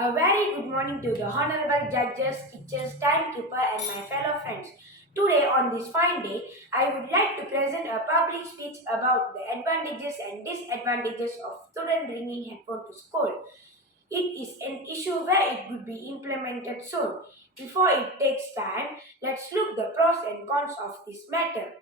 A very good morning to the honorable judges, teachers, timekeeper, and my fellow friends. Today, on this fine day, I would like to present a public speech about the advantages and disadvantages of student bringing headphone to school. It is an issue where it could be implemented soon. Before it takes time, let's look the pros and cons of this matter.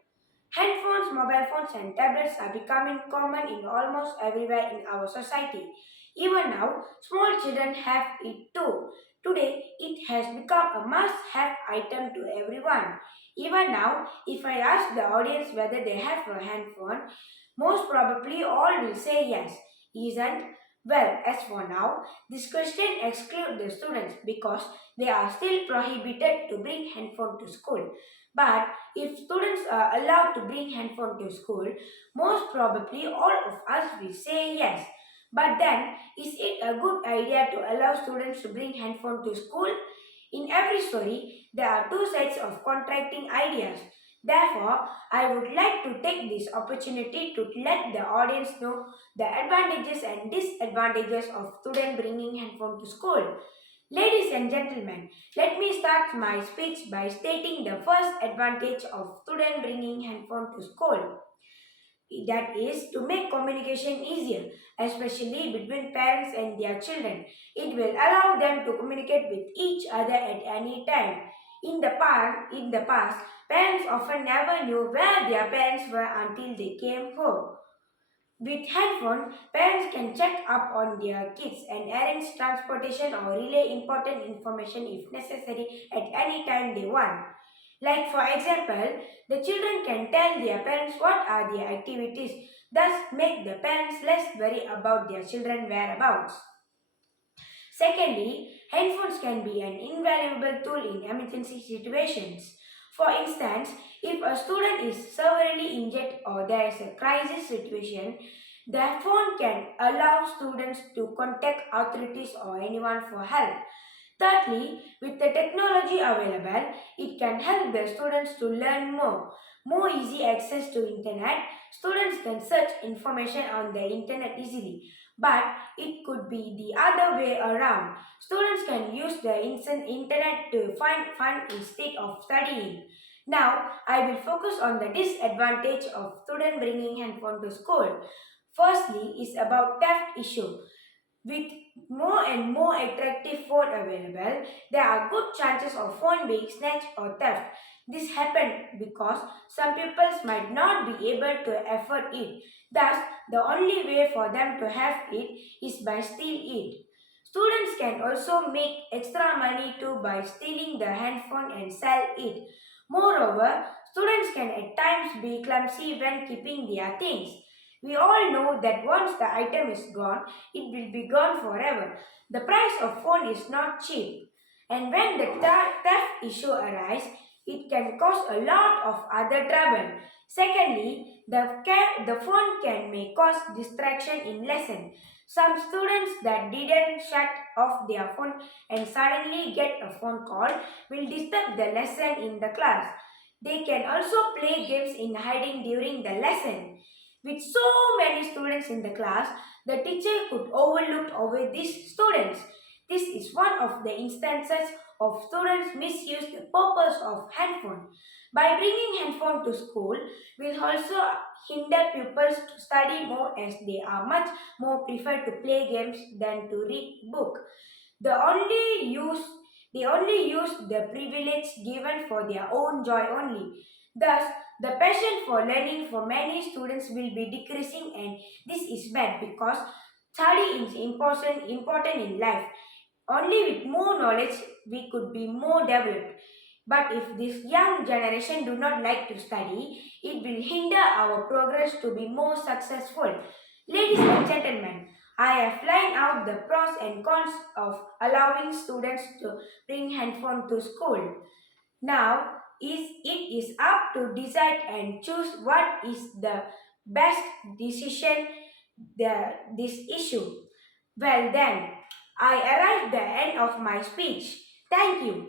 Handphones, mobile phones, and tablets are becoming common in almost everywhere in our society. Even now, small children have it too. Today, it has become a must have item to everyone. Even now, if I ask the audience whether they have a handphone, most probably all will say yes. Isn't? Well, as for now, this question excludes the students because they are still prohibited to bring handphone to school. But if students are allowed to bring handphone to school, most probably all of us will say yes. But then, is it a good idea to allow students to bring handphone to school? In every story, there are two sides of contracting ideas. Therefore, I would like to take this opportunity to let the audience know the advantages and disadvantages of student bringing handphone to school. Ladies and gentlemen, let me start my speech by stating the first advantage of student bringing handphone to school. That is to make communication easier, especially between parents and their children. It will allow them to communicate with each other at any time. In the past, parents often never knew where their parents were until they came home. With handphone, parents can check up on their kids and arrange transportation or relay important information if necessary at any time they want. Like for example, the children can tell their parents what are their activities, thus make the parents less worry about their children whereabouts. Secondly, handphones can be an invaluable tool in emergency situations. For instance, if a student is severely injured or there is a crisis situation, the phone can allow students to contact authorities or anyone for help. Thirdly, with the technology available, it can help the students to learn more easy access to internet. Students can search information on the internet easily, but it could be the other way around. Students can use the internet to find fun instead of studying. Now, I will focus on the disadvantage of student bringing handphone to school. Firstly, is about theft issue. With more and more attractive phone available, there are good chances of phone being snatched or theft. This happened because some people might not be able to afford it. Thus, the only way for them to have it is by steal it. Students can also make extra money too by stealing the handphone and sell it. Moreover, students can at times be clumsy when keeping their things. We all know that once the item is gone, it will be gone forever. The price of phone is not cheap. And when the theft issue arises, it can cause a lot of other trouble. Secondly, the phone can may cause distraction in lesson. Some students that didn't shut off their phone and suddenly get a phone call will disturb the lesson in the class. They can also play games in hiding during the lesson. With so many students in the class, the teacher could overlook over these students. This is one of the instances of students misuse the purpose of handphone. By bringing handphone to school will also hinder pupils to study more as they are much more prefer to play games than to read book. The only use they only use the privilege given for their own joy only. Thus, the passion for learning for many students will be decreasing, and this is bad because study is important in life. Only with more knowledge we could be more developed. But if this young generation do not like to study, it will hinder our progress to be more successful. Ladies and gentlemen, I have lined out the pros and cons of allowing students to bring handphone to school. Now, it is up to decide and choose what is the best decision this issue. Well then, I arrived at the end of my speech. Thank you.